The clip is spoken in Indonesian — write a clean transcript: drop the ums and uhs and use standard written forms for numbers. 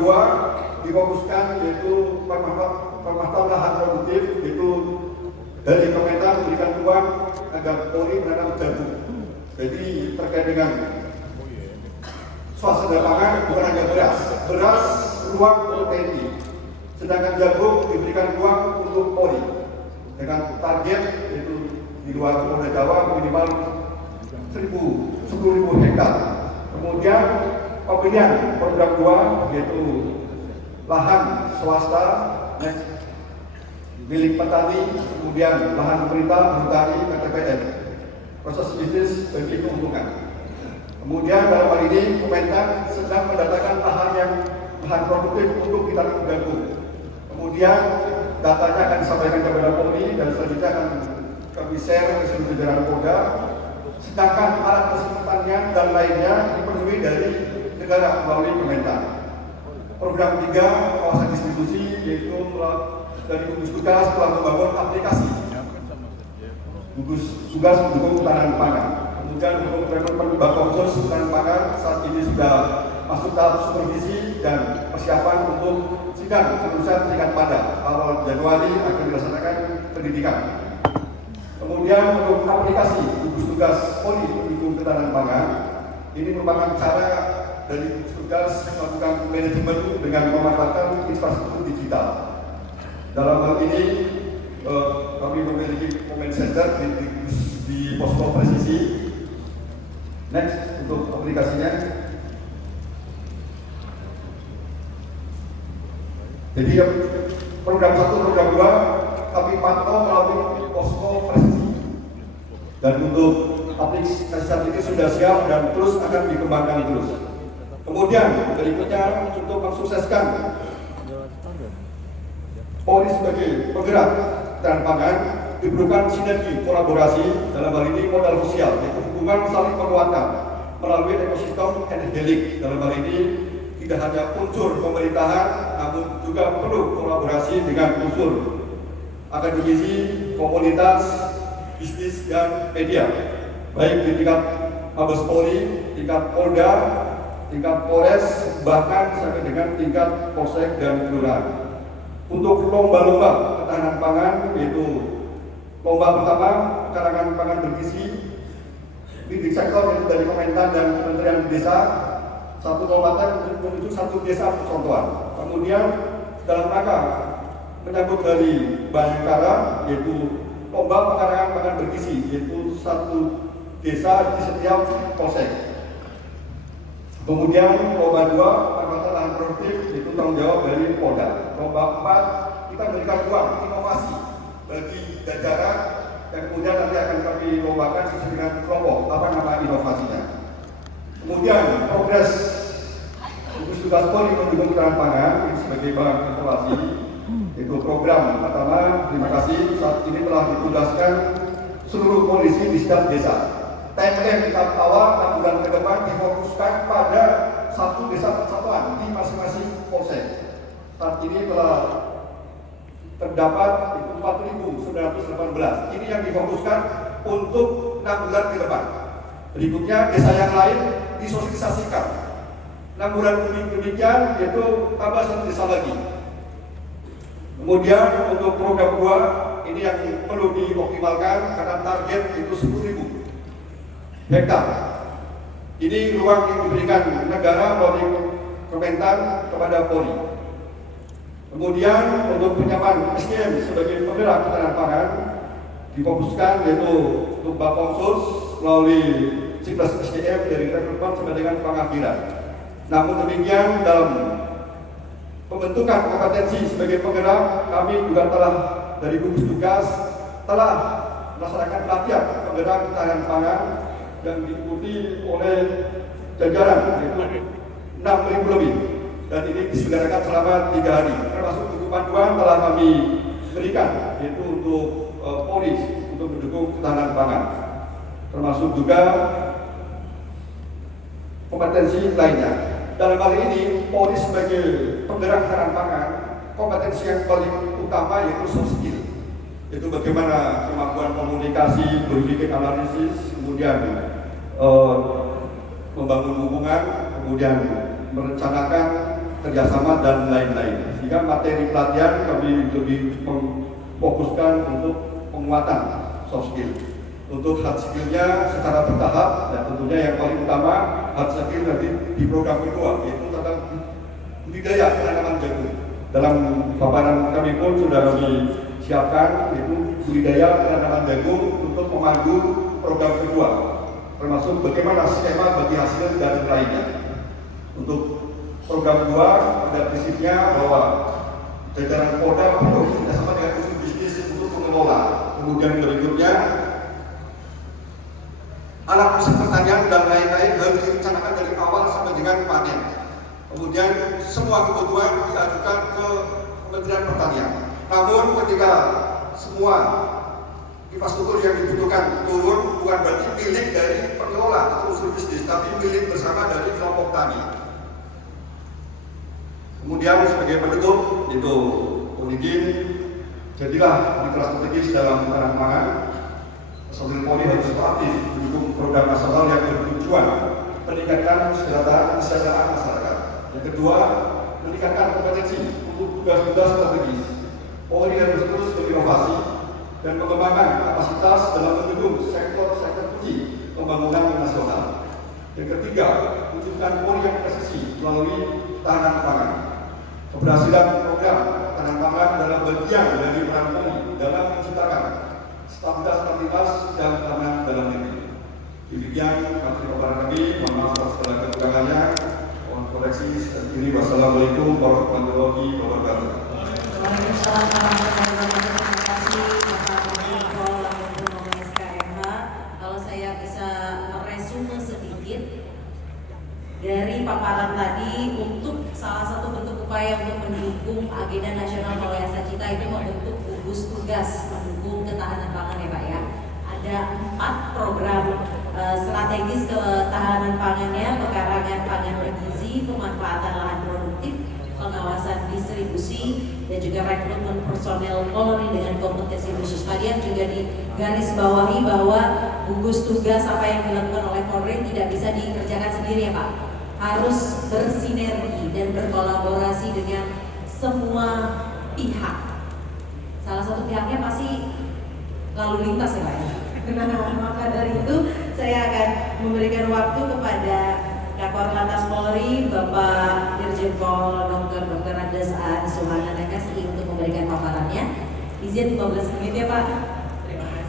kedua difokuskan yaitu pemanfaatan lahan produktif, yaitu dari pemerintah memberikan uang agar Polri menanam jagung. Jadi terkait dengan swasembada pangan bukan hanya beras ruang untuk TNI, sedangkan jagung diberikan uang untuk Polri dengan target yaitu di luar Polda Jawa minimal 10.000 hektar. Kemudian pembelian program 2 yaitu lahan swasta milik petani, kemudian lahan pemerintah berhutani KTPN, proses bisnis bagi keuntungan. Kemudian dalam hal ini pemerintah sedang mendatangkan lahan produktif untuk ditanam jagung. Kemudian datanya akan disampaikan kepada Polri dan selanjutnya akan kami share ke seluruh jajaran Polda. Sedangkan alat mesin pertanian dan lainnya dipenuhi dari negara melalui pemerintah. Program 3 kawasan distribusi yaitu dari gugus tugas telah membangun aplikasi gugus tugas mendukung ketahanan pangan. Kemudian untuk rekrutmen Bapomsus ketahanan pangan saat ini sudah masuk tahap supervisi dan persiapan untuk sidang kelulusan tingkat pada awal Januari akan dilaksanakan pendidikan. Kemudian untuk aplikasi gugus tugas Polri mendukung ketahanan pangan, ini merupakan cara dari gugus tugas melakukan manajemen dengan memanfaatkan infrastruktur digital. Dalam hal ini kami memiliki comment center di posko presisi. Next untuk aplikasinya. Jadi program 1, program 2 kami pantau melalui posko presisi. Dan untuk aplikasi ini sudah siap dan terus akan dikembangkan terus. Kemudian berikutnya untuk mensukseskan Polri sebagai penggerak ketahanan pangan diperlukan sinergi kolaborasi dalam hal ini modal sosial, yaitu hubungan saling penguatan melalui ekosistem enhelik. Dalam hal ini tidak hanya unsur pemerintahan, namun juga perlu kolaborasi dengan unsur akademisi, komunitas, bisnis dan media, baik di tingkat Mabes Polri, tingkat Polda, tingkat Polres, bahkan sampai dengan tingkat Polsek dan kelurahan. Untuk lomba-lomba ketahanan pangan, yaitu lomba pertama karangan pangan bergizi di sektor dari Kementan dan Kementerian Desa, satu kabupaten menuju satu desa percontohan. Kemudian dalam rangka menyambut dari Bayangkara, yaitu lomba pekarangan pangan bergizi, yaitu satu desa di setiap polsek. Kemudian lomba 2 penguatan lahan produktif, yaitu tanggung jawab dari Polda. Lomba 4 kita memberikan ruang inovasi bagi jajaran dan kemudian nanti akan kami lombakan sesuai dengan kelompok apa nama inovasinya. Kemudian progres gugus tugas Polri mendukung ketahanan pangan sebagai bahan evaluasi, yaitu program pertama. Terima kasih, saat ini telah ditugaskan seluruh polisi di setiap desa. Timeline tingkat awal 6 bulan ke depan difokuskan pada satu desa persatuan di masing-masing polsek. Saat ini telah terdapat 4.918. Ini yang difokuskan untuk 6 bulan ke depan. Berikutnya desa yang lain disosialisasikan. 6 bulan demikian yaitu tambah 1 desa lagi. Kemudian untuk program 2 ini yang perlu dioptimalkan karena target itu 10.000 hektar. Ini ruang yang diberikan negara melalui Kementan kepada Polri. Kemudian untuk penyiapan SDM sebagai penggerak ketahanan pangan difokuskan yaitu untuk Bapomsus melalui siklus SDM dari rekrutmen sampai dengan pengakhiran. Namun demikian dalam pembentukan kompetensi sebagai penggerak, kami juga telah dari gugus tugas telah melaksanakan pelatihan penggerak ketahanan pangan yang diikuti oleh jajaran yaitu 6.000 lebih, dan ini diselenggarakan selama 3 hari. Termasuk buku panduan telah kami berikan yaitu untuk Polri untuk mendukung ketahanan pangan, termasuk juga kompetensi lainnya. Dalam hal ini Polri sebagai penggerak ketahanan pangan, kompetensi yang paling utama yaitu soft skill, yaitu bagaimana kemampuan komunikasi, berpikir analisis, kemudian membangun hubungan, kemudian merencanakan kerjasama dan lain-lain. Sehingga materi pelatihan kami lebih memfokuskan untuk penguatan soft skill. Untuk hard skill-nya secara bertahap, dan tentunya yang paling utama hard skill nanti di program kedua, yaitu tentang budidaya penanaman jagung. Dalam paparan kami pun sudah kami siapkan, yaitu budidaya penanaman jagung untuk memandu program kedua, termasuk bagaimana skema bagi hasil dan lainnya. Untuk program kedua, ada prinsipnya bahwa jajaran Polda perlu bekerjasama dengan unsur bisnis untuk mengelola. Kemudian berikutnya, alat mesin pertanian dan lain-lain harus direncanakan dari awal sampai dengan panen. Kemudian semua kebutuhan diajukan ke Kementerian Pertanian. Namun ketika semua infrastruktur yang dibutuhkan turun, bukan berarti milik dari pengelola atau unsur bisnis, tapi milik bersama dari kelompok tani. Kemudian sebagai penutup, itu izin, jadilah mitra strategis dalam penanaman pangan. Personil Polri harus proaktif mendukung program nasional yang bertujuan meningkatkan kesejahteraan masyarakat. Yang kedua, meningkatkan kompetensi untuk tugas-tugas strategis. Polri harus terus berinovasi dan mengembangkan kapasitas dalam mendukung sektor-sektor kunci pembangunan nasional. Yang ketiga, wujudkan Polri yang presisi melalui tahanan pangan. Keberhasilan program tahanan pangan adalah bagian dari peran Polri dalam menciptakan stabilitas dan keamanan dalam negeri. Demikian materi paparan kami. Mohon maaf atas segala kekurangannya. Mohon koreksi. Ini wassalamualaikum warahmatullahi wabarakatuh. Waalaikumsalam warahmatullahi wabarakatuh. Terima kasih Bapak Menko Lampung SKMH. Kalau saya bisa meresume sedikit dari paparan tadi, untuk salah satu bentuk upaya untuk mendukung agenda nasional Mawayasa Cita itu membentuk gugus tugas mendukung ketahanan pangan ya Pak ya. Ada 4 program strategis ketahanan pangannya: pekarangan pangan bergizi, pemanfaatan lahan produktif, pengawasan distribusi, dan juga rekrutmen personel Polri dengan kompetensi khusus. Tadi yang juga digarisbawahi bahwa gugus tugas apa yang dilakukan oleh Polri tidak bisa dikerjakan sendiri ya Pak, harus bersinergi dan berkolaborasi dengan semua pihak. Salah satu pihaknya pasti lalu lintas ya Pak ya. Nah, maka dari itu saya akan memberikan waktu kepada Kakor Lantas Polri, Bapak Dirjen Pol Dr. Andes A. Suhanan MSI untuk memberikan paparannya. Izin 15 menit ya Pak.